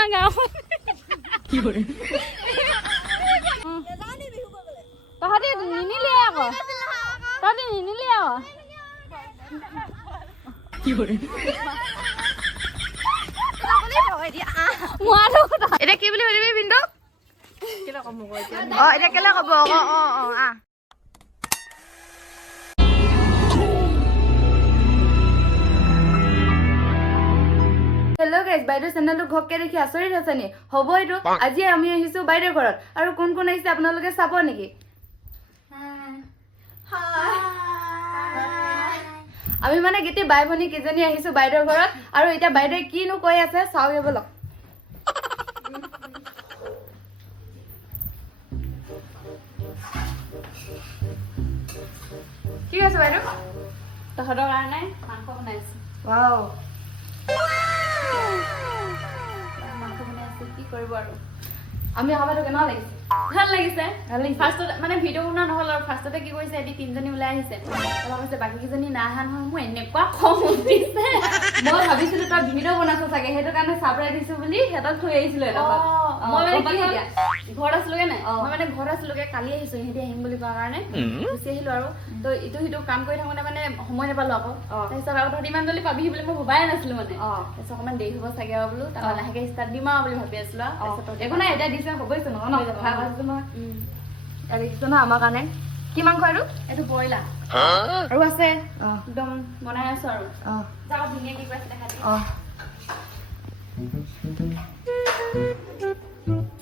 আমাৰ গাঁও তহঁতি নিনিলি আকৌ তহঁতি নিনিলি আকৌ এতিয়া কি বুলি সুধিবি পিন্ধু অ এতিয়া কেলে কব অ অ অ আহ হেল্ল' গাইজ বাইদেউ চেনেলটো ঘপকে দেখি আচৰিত হৈছে নি হ'ব এইটো আজি আমি আহিছো বাইদেউৰ ঘৰত আৰু কোন কোন আহিছে আপোনালোকে চাব নেকি আমি মানে গোটেই বাই ভনী কেইজনী আহিছো বাইদেউৰ ঘৰত আৰু এতিয়া বাইদেৱে কিনো কৈ আছে চাওঁগে বলক কি আছে বাইদেউ তহঁতৰ কাৰণে মাংস বনাইছো ৱাও কি কৰিব আৰু আমি আহাবাটো কেনেকুৱা লাগিছে ভাল লাগিছে ফাৰ্ষ্টত মানে ভিডিঅ' বনোৱা নহ'ল আৰু ফাৰ্ষ্টতে কি কৰিছে এটি তিনিজনী ওলাই আহিছে কৈছে বাকী কেইজনী নাই অহা নহয় মোৰ এনেকুৱা খং উঠিছে মই ভাবিছিলো তই ভিডিঅ' বনাইছ চাগে সেইটো কাৰণে চাপ্ৰাইজ দিছো বুলি সিহঁতক থৈ আহিছিলো এটা মই মানে ঘৰত আছিলোগে নাই মই মানে ঘৰত আছিলোগে কালি আহিছো সিহঁতি আহিম বুলি কোৱাৰ কাৰণে গুচি আহিলো আৰু তো ইটো সিটো কাম কৰি থাকোঁতে মানে সময় নাপালো আকৌ তাৰপিছত আৰু তহঁতি ইমান জল্দি পাবিহি বুলি মই ভবাই নাছিলো মানে তাৰপিছত অকণমান দেৰি হ'ব চাগে আৰু বোলো তাৰপৰা লাহেকে ষ্টাৰ্ট দিম আৰু বুলি ভাবি আছিলো একো নাই এতিয়া দিছে হ'বইছো নহয় কথা কৈছো নহয় দেখিছো ন আমাৰ কাৰণে কি মাংস আৰু এইটো ব্ৰইলাৰ আৰু আছে একদম বনাই আছো আৰু যাওঁ ধুনীয়া কি কৈছে দেখা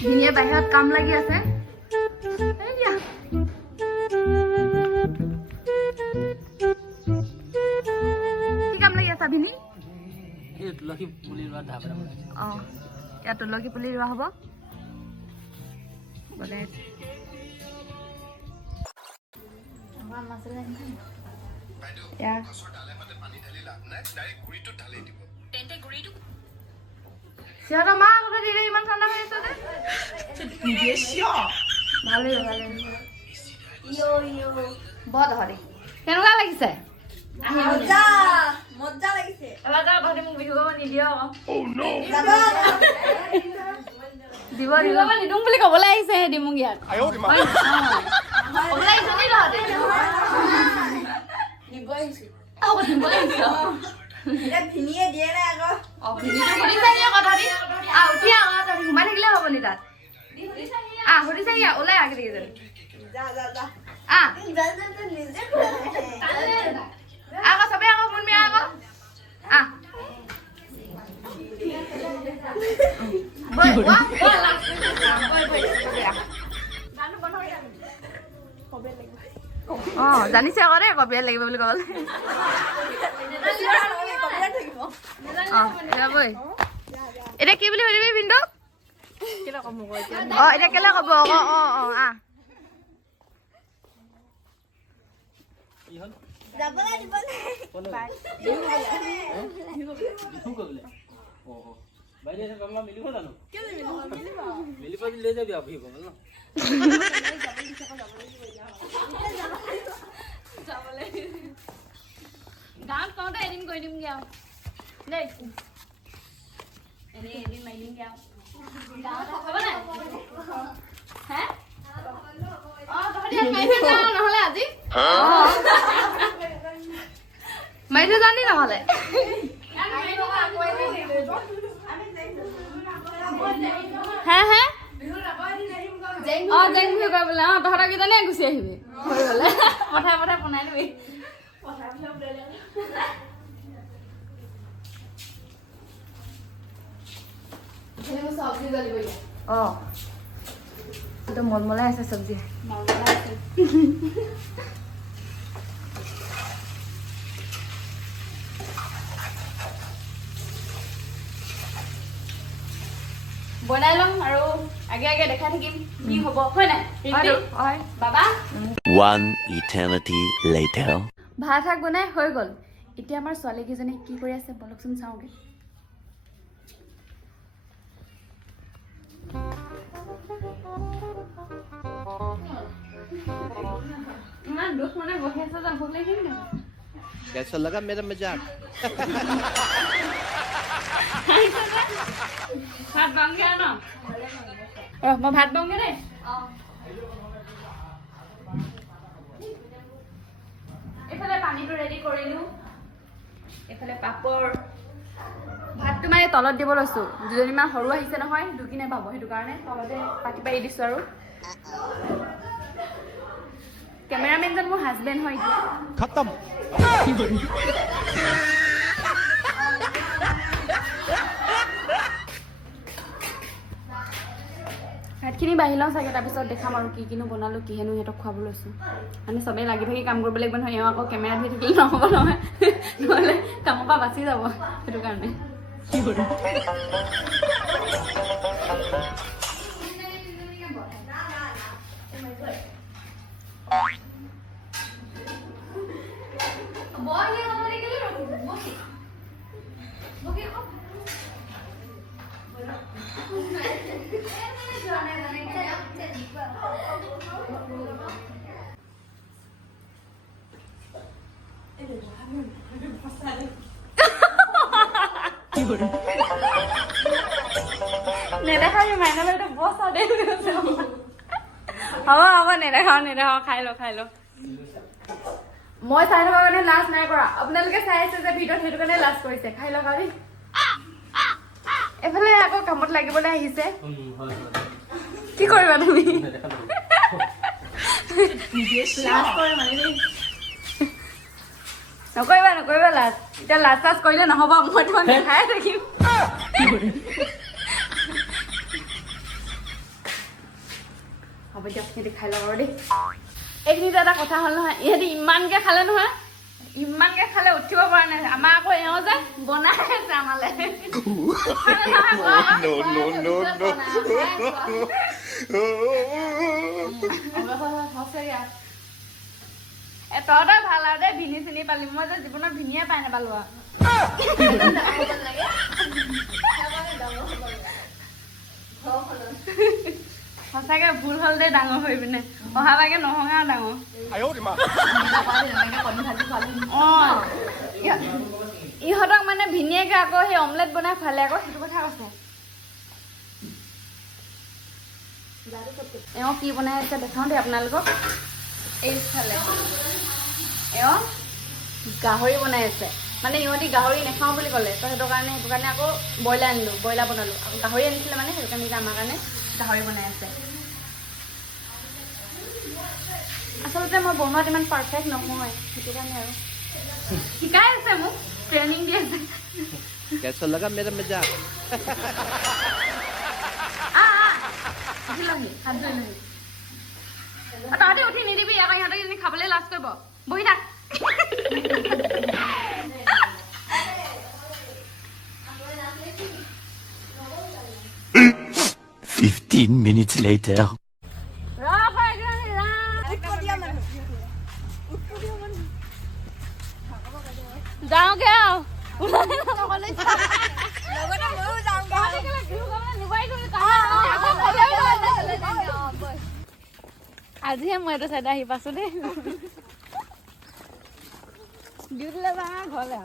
ধুনীয়া বাহিৰত কাম লাগি আছে কি কাম লাগি আছে ভিনি তুলসী পুলি ৰোৱা ইয়াত তুলসী পুলি ৰোৱা হ'ব সিহঁতৰ মা কথা দিলে ইমান ঠাণ্ডা হৈ আছে ভালেই বৰ ধৰে কেনেকুৱা লাগিছে মজা লাগিছে এবাৰ তহঁতি মোক বিহু গাব নিদিয় দিব নিদিওঁ বুলি কবলৈ আহিছে সিহঁতি মোক ইয়াত সোমাই থাকিলে হ'ব নি তাত সুধিছে ওলাই আগে কেইজনী আকৌ চবে আকৌ মন মিয়া আকৌ জানিছে আকৌ দেই কবিয়াত লাগিব বুলি ক'বলৈ এতিয়া কি বুলি সুধিবি পিন্ধু অ এতিয়া কেলে কব অ অ অ আহ গাঁৱত কওঁতে এদিন কৰি দিমগে আৰু দেই এদিন মাৰি দিমগে আৰু নহলে আজি মাৰি থৈ জানি নহলে হে হে অ জেং বিহু কৰিবলৈ তহঁতৰ কেইজনে গুচি আহিবি কৰিবলৈ পঠাই পঠাই বনাই দিবি মলমলাই আছে চব্জি বনাই লম আৰু আগে আগে দেখাই থাকিম কি হ'ব হয় নাই বাবা One eternity later. ভাত শাক বনাই হৈ গ'ল এতিয়া আমাৰ ছোৱালী কেইজনী কি কৰি আছে বলকচোন চাওঁগে इमान दुख मने बहे से तो भूख लगी ना कैसा लगा मेरा मजाक खा ভাত বনামগে ন মই ভাত বনামগে দেই এইফালে পানীটো ৰেডি কৰিলো এইফালে পাপৰ ভাতটো মানে তলত দিব লৈছো দুজনীমান সৰু আহিছে নহয় ঢুকি নাপাব সেইটো কাৰণে তলতে পাতি পাৰি দিছো আৰু কেমেৰামেনজন মোৰ হাজবেণ্ড হয় खत्म ভাতখিনি বাঢ়ি লওঁ চাগে তাৰপিছত দেখাম আৰু কি কিনো বনালো কিহেনো সিহঁতক খুৱাব লৈছোঁ মানে চবেই লাগি ভাগি কাম কৰিব লাগিব নহয় এওঁ আকৌ কেমেৰা ধৰি থাকিলে নহ'ব নহয় নহ'লে কামৰ পৰা বাচি যাব সেইটো কাৰণে নেদেখাবি মাইনালে এটা বসা দে হ'ব হ'ব নেদেখাও খাই লো মই চাই থকা কাৰণে লাজ নাই কৰা আপোনালোকে চাই আছে যে ভিডিঅ'ত সেইটো কাৰণে লাজ কৰিছে খাই লওক আৰু এফালে আকৌ কামত লাগিবলৈ আহিছে কি কৰিবা তুমি নকৰিবা লাজ এতিয়া লাজ চাজ কৰিলে নহ'ব মই তোমাক দেখাই থাকিম হ'ব দিয়ক সিহঁতি খাই লওক আৰু দেই এইখিনিতে এটা কথা হ'ল নহয় ইহঁতি ইমানকে খালে নহয় ইমানকে খালে উঠিব পৰা নাই আমাৰ আকৌ এওঁ যে বনাই আছে আমালে তহঁতৰ ভাল আৰু দেই ভিনি চিনি পালি মই যে জীৱনত ভিনিয়ে পাই নাপালো সঁচাকে ভুল হ'ল দেই ডাঙৰ হৈ পিনে অহালৈকে নহঙা ডাঙৰ ইহঁতক মানে ভিনিয়েকে আকৌ সেই অমলেট বনাই খুৱালে আকৌ সেইটো কথা কৈছে এওঁ কি বনাই আছে দেখাওঁ দেই আপোনালোকক এইফালে এওঁ গাহৰি বনাই আছে মানে ইহঁতি গাহৰি নাখাওঁ বুলি ক'লে তো সেইটো কাৰণে আকৌ ব্ৰইলাৰ আনিলোঁ ব্ৰইলাৰ বনালোঁ আকৌ গাহৰি আনিছিলে মানে সেইটো কাৰণে আমাৰ কাৰণে গাহৰি বনাই আছে আচলতে মই বনোৱাত ইমান পাৰফেক্ট নহয় সেইটো কাৰণে আৰু শিকাই আছে মোক ট্ৰেইনিং দি আছে कैसा लगा मेरा मजाक তহঁতে উঠি নিদিবি আকৌ ইহঁতে খাবলৈ লাজ কৰিব বহি থাক 15 minutes later যাওঁগে আজিহে মই এইটো চাইডে আহি পাইছো দেই ডিউটিলৈ যাওঁ ঘৰলে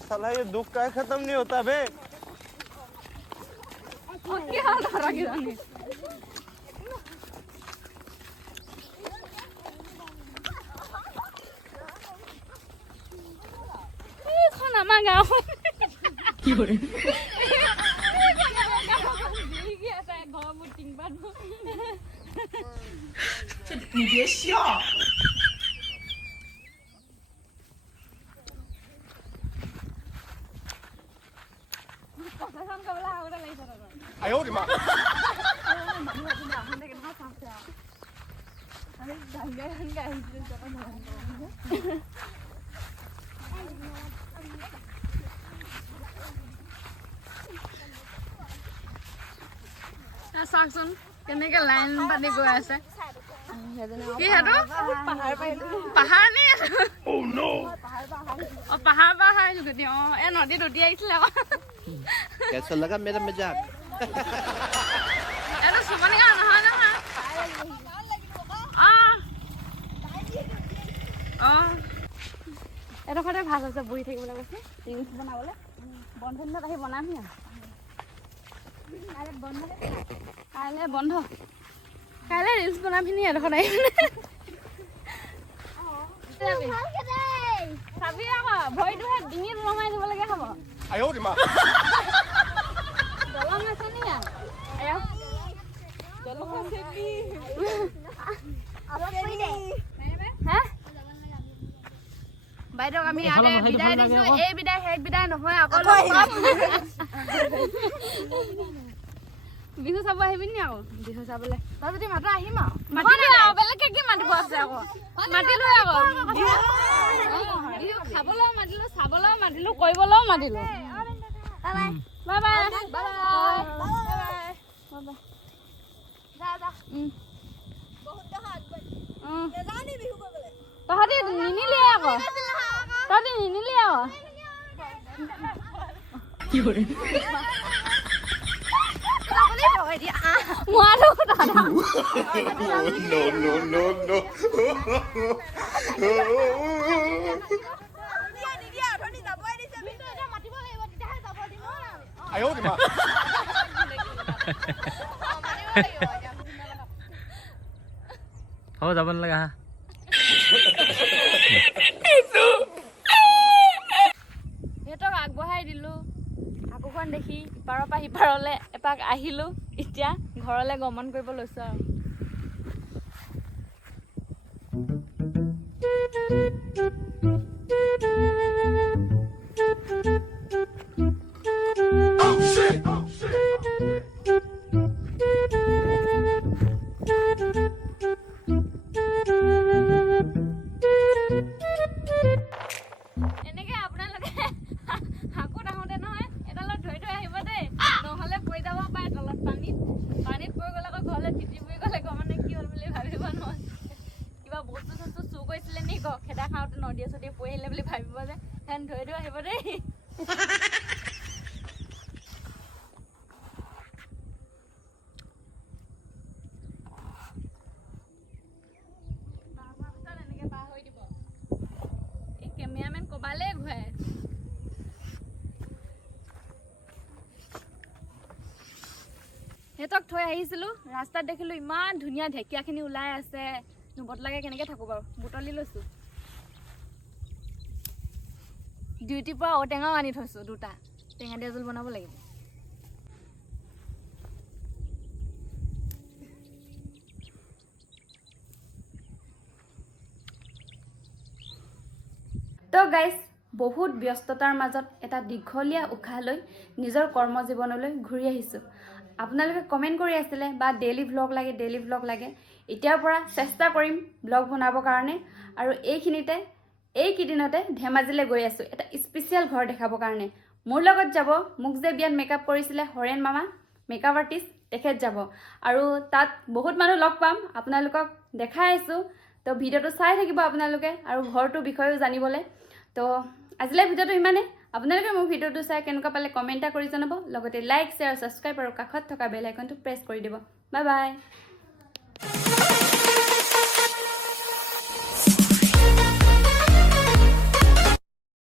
साला ये दुख का खत्म नहीं होता बे আমাৰ গাঁওখন কি কৰে你别笑。哎呦我的妈！ চাওকচোন কেনেকে লাইন পাতি গৈ আছে কি সেইটো পাহাৰ নি পাহাৰ আহিছো তেতিয়া এই নদীত উটি আহিছিলে আকৌ कैसा लगा मेरा मजाक এইটো চুমনি গাঁও নহয় নহয় এডোখৰতে ভাল হৈছে বহি থাকিবলৈ কৈছে ৰিলচ বনাবলৈ বন্ধ দিনত আহি বনামহি আৰু কাইলৈ বন্ধ কাইলৈ ৰিলছ বনাবিনি এডোখৰ নাই চাবি আকৌ ভৰিটোহে ডিঙিত লমাই দিব লাগে হ'ব দলং আছে নি বাইদেউ আমি ইয়াতে বিদায় দিছো এই বিদায় শেষ বিদায় নহয় আকৌ বিহু চাব আহিবি নি আকৌ বিহু চাবলৈ তই যদি মাতো আহিম আৰু বেলেগকে কি মাতিব আছে আকৌ মাতিলো আকৌ বিহু খাবলৈও মাতিলো চাবলৈও মাতিলো কৰিবলৈও মাতিলো বাই বাই তহঁতি নিনিলি আকৌ তহঁতি নিনিলি আকৌ হ'ব যাব নালাগে হা সিহঁতক আগবঢ়াই দিলো কাকোখন দেখি ইপাৰৰ পৰা সিপাৰলৈ এপাক আহিলো এতিয়া ঘৰলৈ গমন কৰিব লৈছো আৰু এনেকে আপোনালোকে হাকু আহোঁতে নহয় এডালত ধৰি থৈ আহিব দেই নহ'লে পৰি যাব পাৰে তলত পানীত পৰি গ'লে আকৌ ঘৰলৈ তিতি পৰি গ'লে মানে কি হ'ল বুলি ভাবিব নহয় কিবা বস্তু চস্তু চুৰ কৰিছিলে নি আকৌ খেদা খাওঁতে নদীয়ে চদীয়ে পৰি আহিলে বুলি ভাবিব যে সেন ধৰি থৈ আহিব দেই কেমেৰামেন কবালে ঘূৰাই সিহঁতক থৈ আহিছিলো ৰাস্তাত দেখিলো ইমান ধুনীয়া ঢেকীয়াখিনি ওলাই আছে নবদলাকে কেনেকে থাকো বাৰু বুটলি লৈছো ডিউটিৰ পৰা ঔটেঙাও আনি থৈছো দুটা টেঙা দিয়া জোল বনাব লাগিব তো গাইজ বহুত ব্যস্ততাৰ মাজত এটা দীঘলীয়া উশাহ লৈ নিজৰ কৰ্মজীৱনলৈ ঘূৰি আহিছোঁ আপোনালোকে কমেণ্ট কৰি আছিলে বা ডেইলি ভ্লগ লাগে এতিয়াৰ পৰা চেষ্টা কৰিম ভ্লগ বনাবৰ কাৰণে আৰু এইকেইদিনতে ধেমাজিলৈ গৈ আছোঁ এটা স্পেচিয়েল ঘৰ দেখাবৰ কাৰণে মোৰ লগত যাব মোক যে বিয়াত মেকআপ কৰিছিলে হৰেণ মামা মেকআপ আৰ্টিষ্ট তেখেত যাব আৰু তাত বহুত মানুহ লগ পাম আপোনালোকক দেখাই আছোঁ তো ভিডিঅ'টো চাই থাকিব আপোনালোকে আৰু ঘৰটোৰ বিষয়েও জানিবলৈ তো আজিলৈ ভিডিঅ'টো ইমানে আপোনালোকে মোৰ ভিডিঅ'টো চাই কেনেকুৱা পালে কমেণ্ট এটা কৰি জনাব লগতে লাইক শ্বেয়াৰ ছাবস্ক্ৰাইব আৰু কাষত থকা বেল আইকনটো প্ৰেছ কৰি দিব বাই বাই